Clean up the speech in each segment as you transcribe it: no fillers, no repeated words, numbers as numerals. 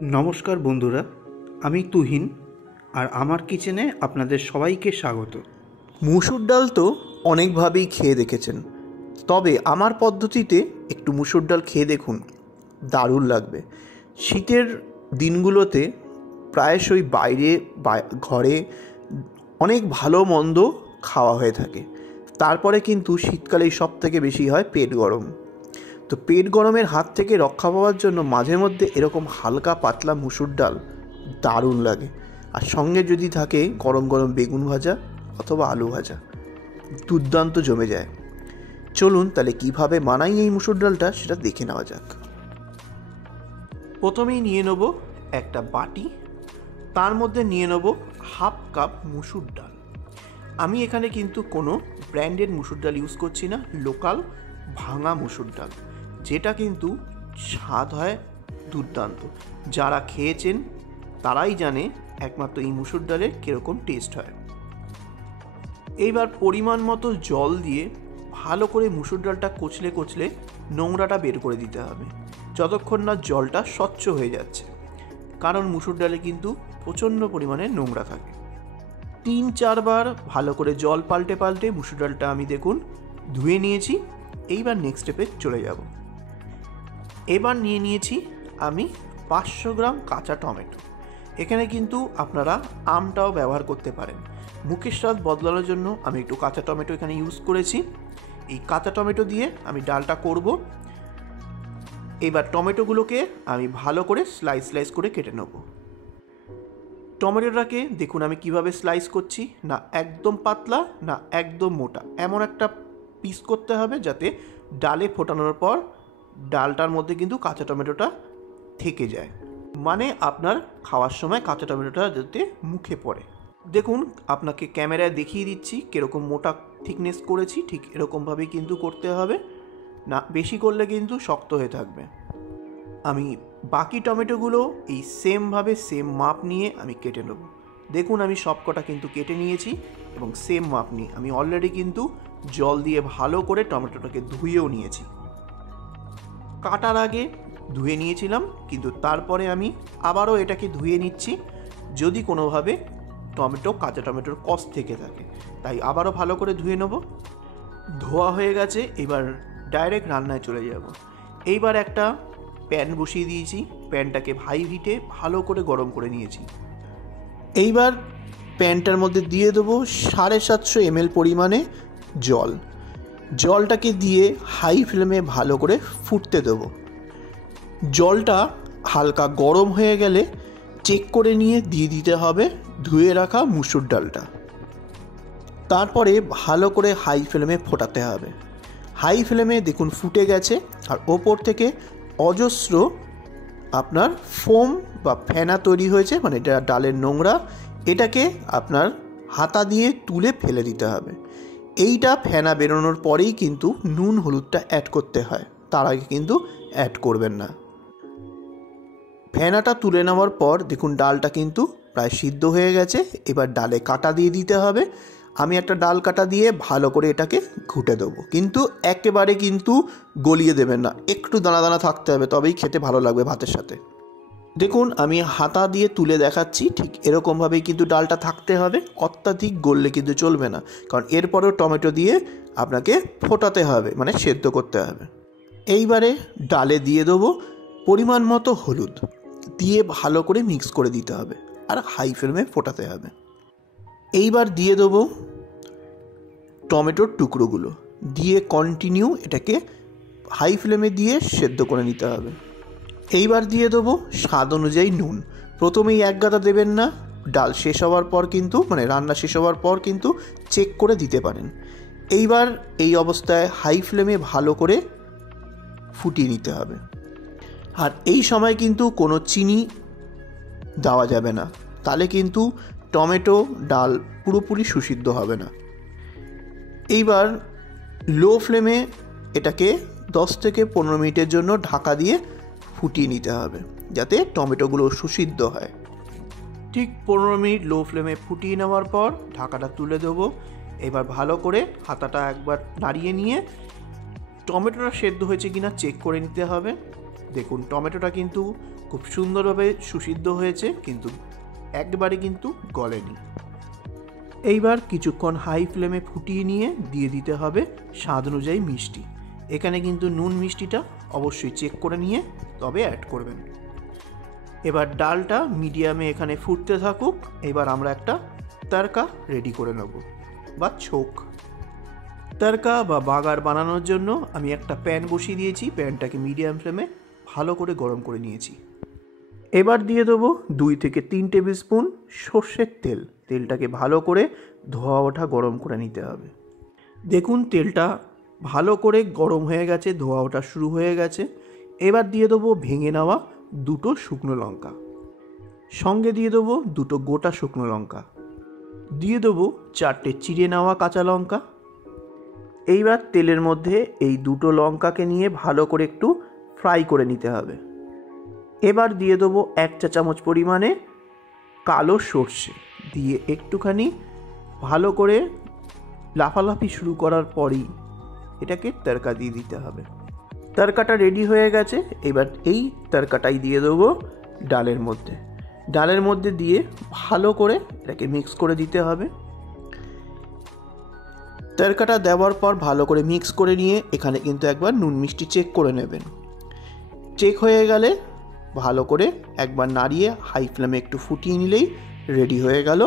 নমস্কার বন্ধুরা, আমি তুহিন আর আমার কিচেনে আপনাদের সবাইকে স্বাগত। মুসুর ডাল তো অনেকভাবেই খেয়ে দেখেছেন, তবে আমার পদ্ধতিতে একটু মুসুর ডাল খেয়ে দেখুন, দারুণ লাগবে। শীতের দিনগুলোতে প্রায়শই বাইরে ঘরে অনেক ভালো মন্দ খাওয়া হয়ে থাকে, তারপরে কিন্তু শীতকালেই সব থেকে বেশি হয় পেট গরম। তো পেট গরমের হাত থেকে রক্ষা পাওয়ার জন্য মাঝে মধ্যে এরকম হালকা পাতলা মুসুর ডাল দারুণ লাগে। আর সঙ্গে যদি থাকে গরম গরম বেগুন ভাজা অথবা আলু ভাজা, দুর্দান্ত জমে যায়। চলুন তাহলে কিভাবে বানাই এই মুসুর ডালটা সেটা দেখে নেওয়া যাক। প্রথমেই নিয়ে নেব একটা বাটি, তার মধ্যে নিয়ে নেব হাফ কাপ মুসুর ডাল। আমি এখানে কিন্তু কোনো ব্র্যান্ডেড মুসুর ডাল ইউজ করছি না, লোকাল ভাঙা মুসুর ডাল, যেটা কিন্তু স্বাদ হয় দুর্দান্ত। যারা খেয়েছেন তারাই জানে একমাত্র এই মুসুর ডালের কীরকম টেস্ট হয়। এইবার পরিমাণ মতো জল দিয়ে ভালো করে মুসুর ডালটা কচলে নোংরাটা বের করে দিতে হবে, যতক্ষণ না জলটা স্বচ্ছ হয়ে যাচ্ছে, কারণ মুসুর ডালে কিন্তু প্রচণ্ড পরিমাণে নোংরা থাকে। 3-4 বার ভালো করে জল পাল্টে মুসুর ডালটা আমি দেখুন ধুয়ে নিয়েছি। এইবার নেক্সট স্টেপে চলে যাব। এবার নিয়ে নিয়েছি আমি 500 গ্রাম কাঁচা টমেটো। এখানে কিন্তু আপনারা আমটাও ব্যবহার করতে পারেন। মুখের স্বাদ বদলানোর জন্য আমি একটু কাঁচা টমেটো এখানে ইউজ করেছি। এই কাঁচা টমেটো দিয়ে আমি ডালটা করব। এবার টমেটোগুলোকে আমি ভালো করে স্লাইস করে কেটে নেব। টমেটোটাকে দেখুন আমি কিভাবে স্লাইস করছি, না একদম পাতলা না একদম মোটা, এমন একটা পিস করতে হবে যাতে ডালে ফোটানোর পর ডালটার মধ্যে কিন্তু কাঁচা টমেটোটা থেকে যায়, মানে আপনার খাওয়ার সময় কাঁচা টমেটোটা যাতে মুখে পড়ে। দেখুন আপনাকে ক্যামেরায় দেখিয়ে দিচ্ছি কীরকম মোটা থিকনেস করেছি, ঠিক এরকমভাবেই কিন্তু করতে হবে, না বেশি করলে কিন্তু শক্ত হয়ে থাকবে। আমি বাকি টমেটোগুলো এই সেমভাবে সেম মাপ নিয়ে আমি কেটে নেব। দেখুন আমি সব কটা কিন্তু কেটে নিয়েছি এবং সেম মাপ নিয়ে আমি অলরেডি কিন্তু জল দিয়ে ভালো করে টমেটোটাকে ধুয়েও নিয়েছি। কাটার আগে ধুয়ে নিয়েছিলাম, কিন্তু তারপরে আমি আবারও এটাকে ধুয়ে নিচ্ছি যদি কোনোভাবে কাঁচা টমেটোর কষ থেকে থাকে, তাই আবারও ভালো করে ধুয়ে নেব। ধোয়া হয়ে গেছে, এবার ডাইরেক্ট রান্নায় চলে যাব। এইবার একটা প্যান বসিয়ে দিয়েছি, প্যানটাকে হাই হিটে ভালো করে গরম করে নিয়েছি। এইবার প্যানটার মধ্যে দিয়ে দেবো 750 ml পরিমাণে জল। জলটাকে দিয়ে হাই ফ্লেমে ভালো করে ফুটতে দেবো। জলটা হালকা গরম হয়ে গেলে চেক করে নিয়ে দিয়ে দিতে হবে ধুয়ে রাখা মুসুর ডালটা। তারপরে ভালো করে হাই ফ্লেমে ফোটাতে হবে। হাই ফ্লেমে দেখুন ফুটে গেছে, আর ওপর থেকে অজস্র আপনার ফোম বা ফেনা তৈরি হয়েছে, মানে এটা ডালের নোংরা, এটাকে আপনার হাতা দিয়ে তুলে ফেলে দিতে হবে। এইটা ফেনা বেরোনোর পরেই কিন্তু নুন হলুদটা অ্যাড করতে হয়, তার আগে কিন্তু অ্যাড করবেন না। ফেনাটা তুলে নেওয়ার পর দেখুন ডালটা কিন্তু প্রায় সিদ্ধ হয়ে গেছে। এবার ডালে কাটা দিয়ে দিতে হবে। আমি একটা ডাল কাটা দিয়ে ভালো করে এটাকে ঘুটে দেবো, কিন্তু একেবারে কিন্তু গলিয়ে দেবেন না, একটু দানা দানা থাকতে হবে, তবেই খেতে ভালো লাগবে ভাতের সাথে। দেখুন আমি হাতা দিয়ে তুলে দেখাচ্ছি, ঠিক এরকমভাবেই কিন্তু ডালটা থাকতে হবে, অত্যাধিক গললে কিন্তু চলবে না, কারণ এরপরেও টমেটো দিয়ে আপনাকে ফোটাতে হবে, মানে সেদ্ধ করতে হবে। এইবারে ডালে দিয়ে দেবো পরিমাণ মতো হলুদ, দিয়ে ভালো করে মিক্স করে দিতে হবে আর হাই ফ্লেমে ফোটাতে হবে। এইবার দিয়ে দেবো টমেটোর টুকরোগুলো, দিয়ে কন্টিনিউ এটাকে হাই ফ্লেমে দিয়ে সেদ্ধ করে নিতে হবে। এইবার দিয়ে দেবো স্বাদ অনুযায়ী নুন। প্রথমেই এক গাদা দেবেন না, ডাল শেষ হওয়ার পর কিন্তু, মানে রান্না শেষ হওয়ার পর কিন্তু চেক করে দিতে পারেন। এইবার এই অবস্থায় হাই ফ্লেমে ভালো করে ফুটিয়ে নিতে হবে। আর এই সময় কিন্তু কোনো চিনি দেওয়া যাবে না, তাহলে কিন্তু টমেটো ডাল পুরোপুরি সুসিদ্ধ হবে না। এইবার লো ফ্লেমে এটাকে 10 থেকে 15 মিনিটের জন্য ঢাকা দিয়ে ফুটিয়ে নিতে হবে, যাতে টমেটোগুলো সুসিদ্ধ হয়। ঠিক 15 মিনিট লো ফ্লেমে ফুটিয়ে নেওয়ার পর ঢাকাটা তুলে দেবো। এবার ভালো করে হাতাটা একবার নাড়িয়ে নিয়ে টমেটোটা সেদ্ধ হয়েছে কিনা চেক করে নিতে হবে। দেখুন টমেটোটা কিন্তু খুব সুন্দরভাবে সুসিদ্ধ হয়েছে, কিন্তু একবারে কিন্তু গলেনি। এইবার কিছুক্ষণ হাই ফ্লেমে ফুটিয়ে নিয়ে দিয়ে দিতে হবে স্বাদ অনুযায়ী মিষ্টি। এখানে কিন্তু নুন মিষ্টিটা অবশ্যই চেক করে নিয়ে তবে অ্যাড করবেন। এবার ডালটা মিডিয়ামে এখানে ফুটতে থাকুক। এবার আমরা একটা তড়কা রেডি করে নেব বা ছোক। তড়কা বা বাগার বানানোর জন্য আমি একটা প্যান বসিয়ে দিয়েছি, প্যানটাকে মিডিয়াম ফ্লেমে ভালো করে গরম করে নিয়েছি। এবার দিয়ে দেবো 2 থেকে 3 টেবিল স্পুন সর্ষের তেল। তেলটাকে ভালো করে ধোয়া ওঠা গরম করে নিতে হবে। দেখুন তেলটা ভালো করে গরম হয়ে গেছে, ধোয়া ওঠা শুরু হয়ে গেছে। এবার দিয়ে দেবো ভেঙে নেওয়া 2 শুকনো লঙ্কা, সঙ্গে দিয়ে দেবো 2 গোটা শুকনো লঙ্কা, দিয়ে দেবো 4টে চিড়ে নেওয়া কাঁচা লঙ্কা। এইবার তেলের মধ্যে এই 2 লঙ্কাকে নিয়ে ভালো করে একটু ফ্রাই করে নিতে হবে। এবার দিয়ে দেবো 1 চা চামচ পরিমাণে কালো সর্ষে, দিয়ে একটুখানি ভালো করে লাফালাফি শুরু করার পরই এটাকে তড়কা দিয়ে দিতে হবে। তড়কাটা রেডি হয়ে গেছে। এবার এই তড়কাটাই দিয়ে দেবো ডালের মধ্যে দিয়ে ভালো করে এটাকে মিক্স করে দিতে হবে। তড়কাটা দেওয়ার পর ভালো করে মিক্স করে নিয়ে এখানে কিন্তু একবার নুন মিষ্টি চেক করে নেবেন। চেক হয়ে গেলে ভালো করে একবার নাড়িয়ে হাই ফ্লেমে একটু ফুটিয়ে নিলেই রেডি হয়ে গেল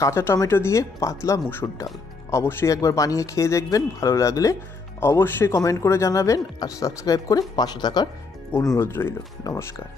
কাঁচা টমেটো দিয়ে পাতলা মুসুর ডাল। অবশ্যই একবার বানিয়ে খেয়ে দেখবেন, ভালো লাগলে অবশ্যই কমেন্ট করে জানাবেন আর সাবস্ক্রাইব করে পাশে থাকার অনুরোধ রইল। নমস্কার।